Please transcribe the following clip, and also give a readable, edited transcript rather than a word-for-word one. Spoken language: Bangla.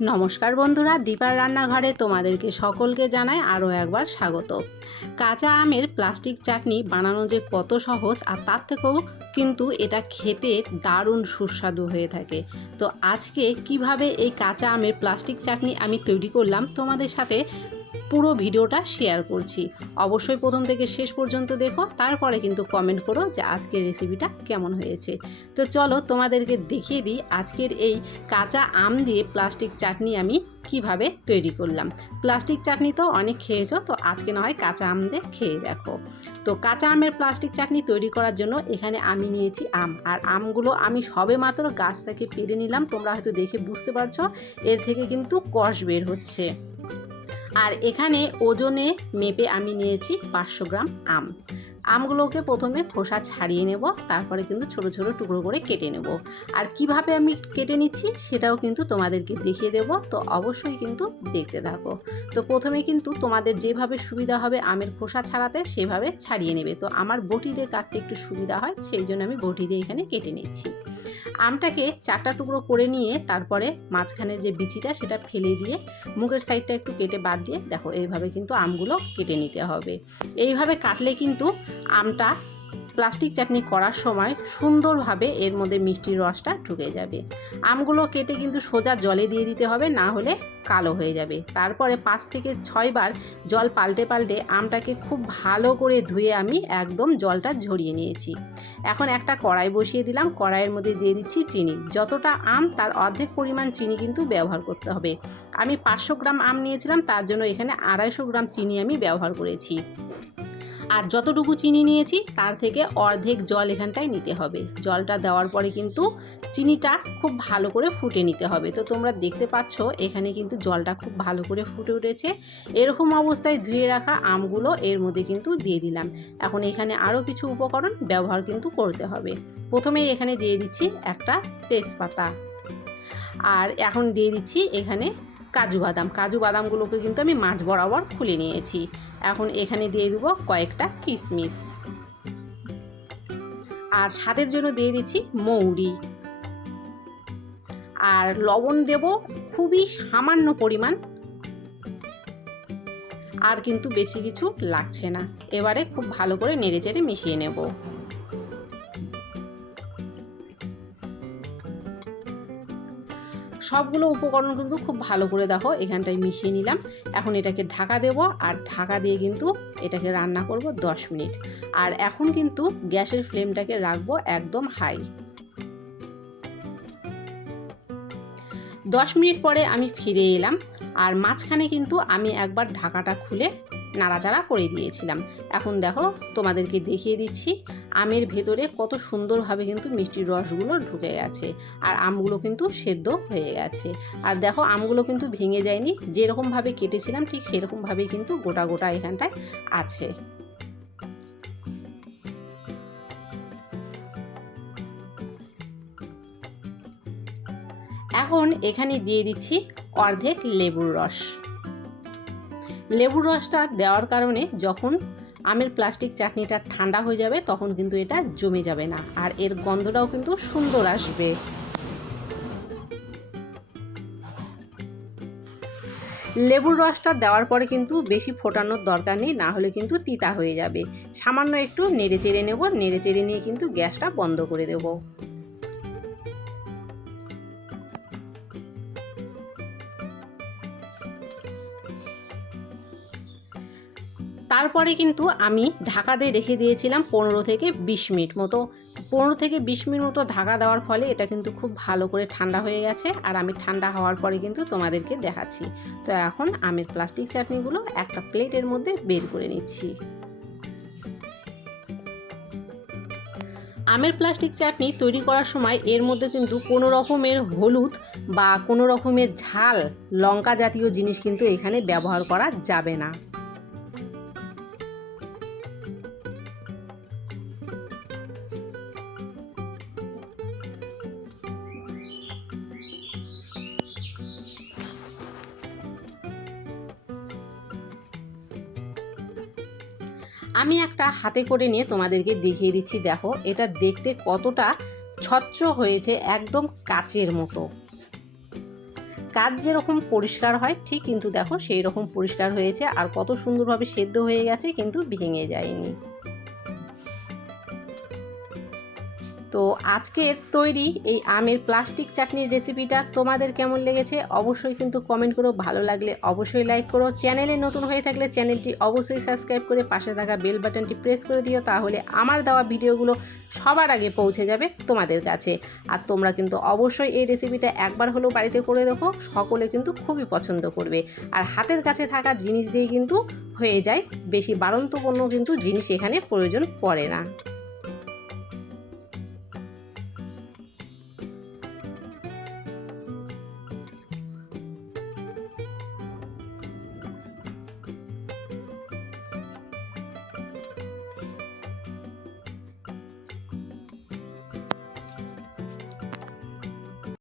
নমস্কার বন্ধুরা, দীপার রান্নাঘরে তোমাদেরকে সকলকে জানাই আরও একবার স্বাগত। কাঁচা আমের প্লাস্টিক চাটনি বানানো যে কত সহজ, আর তার থেকেও কিন্তু এটা খেতে দারুণ সুস্বাদু হয়ে থাকে। তো আজকে কিভাবে এই কাঁচা আমের প্লাস্টিক চাটনি আমি তৈরি করলাম তোমাদের সাথে পুরো ভিডিওটা শেয়ার করছি। অবশ্যই প্রথম থেকে শেষ পর্যন্ত দেখো, তারপরে কিন্তু কমেন্ট করো যে আজকের রেসিপিটা কেমন হয়েছে। তো চলো তোমাদেরকে দেখিয়ে দিই আজকের এই কাঁচা আম দিয়ে প্লাস্টিক চাটনি আমি কিভাবে তৈরি করলাম। প্লাস্টিক চাটনি তো অনেক খেয়েছো, তো আজকে না হয় কাঁচা আম দিয়ে খেয়ে দেখো। তো কাঁচা আমের প্লাস্টিক চাটনি তৈরি করার জন্য এখানে আমি নিয়েছি আম, আর আমগুলো আমি সবেমাত্র গাছ থেকে পেড়ে নিলাম। তোমরা হয়তো দেখে বুঝতে পারছো এর থেকে কিন্তু কষ বের হচ্ছে। আর এখানে ওজনে মেপে আমি নিয়েছি 500 গ্রাম আম। আমগুলোকে প্রথমে খোসা ছাড়িয়ে নেব, তারপরে কিন্তু ছোট ছোট টুকরো করে কেটে নেব। আর কিভাবে আমি কেটে নিচ্ছি সেটাও কিন্তু তোমাদেরকে দেখিয়ে দেব, তো অবশ্যই কিন্তু দেখতে থাকো। তো প্রথমে কিন্তু তোমাদের যেভাবে সুবিধা হবে আমের খোসা ছাড়াতে সেভাবে ছাড়িয়ে নেবে। তো আমার বটি দিয়ে কাটতে একটু সুবিধা হয়, সেই জন্য আমি বটি দিয়ে এখানে কেটে নিচ্ছি। আমটাকে 4টা টুকরো করে নিয়ে তারপরে মাঝখানের যে বিচিটা সেটা ফেলে দিয়ে মুখের সাইডটা একটু কেটে বাদ দিয়ে দেখো এইভাবে কিন্তু আমগুলো কেটে নিতে হবে। এইভাবে কাটলে কিন্তু আমটা প্লাস্টিক চাটনি করার সময় সুন্দরভাবে এর মধ্যে মিষ্টির রসটা ঢুকে যাবে। আমগুলো কেটে কিন্তু সোজা জলে দিয়ে দিতে হবে, না হলে কালো হয়ে যাবে। তারপরে 5 থেকে 6 বার জল পাল্টে পাল্টে আমটাকে খুব ভালো করে ধুয়ে আমি একদম জলটা ঝরিয়ে নিয়েছি। এখন একটা কড়াই বসিয়ে দিলাম, কড়াইয়ের মধ্যে দিয়ে দিচ্ছি চিনি। যতটা আম তার অর্ধেক পরিমাণ চিনি কিন্তু ব্যবহার করতে হবে। আমি 500 গ্রাম আম নিয়েছিলাম, তার জন্য এখানে 250 গ্রাম চিনি আমি ব্যবহার করেছি। আর যতটুকু চিনি নিয়েছি তার থেকে অর্ধেক জল এখানটায় নিতে হবে। জলটা দেওয়ার পরে কিন্তু চিনিটা খুব ভালো করে ফুটে নিতে হবে। তো তোমরা দেখতে পাচ্ছ এখানে কিন্তু জলটা খুব ভালো করে ফুটে উঠেছে। এরকম অবস্থায় ধুয়ে রাখা আমগুলো এর মধ্যে কিন্তু দিয়ে দিলাম। এখন এখানে আরও কিছু উপকরণ ব্যবহার কিন্তু করতে হবে। প্রথমেই এখানে দিয়ে দিচ্ছি একটা তেজপাতা, আর এখন দিয়ে দিচ্ছি এখানে কাজু বাদাম। কাজু বাদামগুলোকে কিন্তু আমি মাঝ বরাবর খুলে নিয়েছি। এখন এখানে দিয়ে দেবো কয়েকটা কিশমিশ, আর স্বাদের জন্য দিয়ে দিচ্ছি মৌরি, আর লবণ দেব খুবই সামান্য পরিমাণ, আর কিন্তু বেশি কিছু লাগছে না। এবারে খুব ভালো করে নেড়েচেড়ে মিশিয়ে নেব। সবগুলো উপকরণ কিন্তু খুব ভালো করে দেখো এখানটায় মিশিয়ে নিলাম। এখন এটাকে ঢাকা দেব, আর ঢাকা দিয়ে কিন্তু এটাকে রান্না করব 10 মিনিট। আর এখন কিন্তু গ্যাসের ফ্লেমটাকে রাখবো একদম হাই। 10 মিনিট পরে আমি ফিরে এলাম, আর মাঝখানে কিন্তু আমি একবার ঢাকাটা খুলে নাড়াচাড়া করে দিয়েছিলাম। এখন দেখো তোমাদেরকে দেখিয়ে দিচ্ছি আমের ভেতরে কত সুন্দরভাবে কিন্তু মিষ্টির রসগুলো ঢুকে গেছে, আর আমগুলো কিন্তু সেদ্ধ হয়ে গেছে। আর দেখো আমগুলো কিন্তু ভেঙে যায়নি, যেরকমভাবে কেটেছিলাম ঠিক সেরকমভাবেই কিন্তু গোটা গোটা এখানটায় আছে। এখন এখানে দিয়ে দিচ্ছি অর্ধেক লেবুর রস। লেবুর রসটা দেওয়ার কারণে যখন আমের প্লাস্টিক চাটনিটা ঠান্ডা হয়ে যাবে তখন কিন্তু এটা জমে যাবে না, আর এর গন্ধটাও কিন্তু সুন্দর আসবে। লেবুর রসটা দেওয়ার পরে কিন্তু বেশি ফোটানোর দরকার নেই, না হলে কিন্তু তিতা হয়ে যাবে। সামান্য একটু নেড়ে চেড়ে নেব, নেড়ে চেড়ে নিয়ে কিন্তু গ্যাসটা বন্ধ করে দেব। তারপরে কিন্তু আমি ঢাকা দিয়ে রেখে দিয়েছিলাম 15 থেকে 20 মিনিট মতো। 15 থেকে 20 মিনিট মতো ঢাকা দেওয়ার ফলে এটা কিন্তু খুব ভালো করে ঠান্ডা হয়ে গেছে, আর আমি ঠান্ডা হওয়ার পরে কিন্তু তোমাদেরকে দেখাচ্ছি। তো এখন আমের প্লাস্টিক চাটনিগুলো একটা প্লেটের মধ্যে বের করে নিচ্ছি। আমের প্লাস্টিক চাটনি তৈরি করার সময় এর মধ্যে কিন্তু কোনো রকমের হলুদ বা কোনো রকমের ঝাল লঙ্কা জাতীয় জিনিস কিন্তু এখানে ব্যবহার করা যাবে না। আমি একটা হাতে করে নিয়ে তোমাদেরকে দেখিয়ে দিচ্ছি। দেখো এটা দেখতে কতটা স্বচ্ছ হয়েছে, একদম কাচের মতো। কাঠ যেরকম পরিষ্কার হয় ঠিক কিন্তু দেখো সেই রকম পরিষ্কার হয়েছে, আর কত সুন্দরভাবে সেদ্ধ হয়ে গেছে, কিন্তু ভেঙে যায়নি। তো আজকের তৈরি এই আমের প্লাস্টিক চাটনির রেসিপিটা তোমাদের কেমন লেগেছে অবশ্যই কিন্তু কমেন্ট করো, ভালো লাগলে অবশ্যই লাইক করো, চ্যানেলে নতুন হয়ে থাকলে চ্যানেলটি অবশ্যই সাবস্ক্রাইব করে পাশে থাকা বেল বাটনটি প্রেস করে দিও, তাহলে আমার দেওয়া ভিডিওগুলো সবার আগে পৌঁছে যাবে তোমাদের কাছে। আর তোমরা কিন্তু অবশ্যই এই রেসিপিটা একবার হলেও বাড়িতে করে দেখো, সকলে কিন্তু খুবই পছন্দ করবে। আর হাতের কাছে থাকা জিনিস দিয়েই কিন্তু হয়ে যায়, বেশি বাড়ন্তপূর্ণ কিন্তু জিনিস এখানে প্রয়োজন পড়ে না।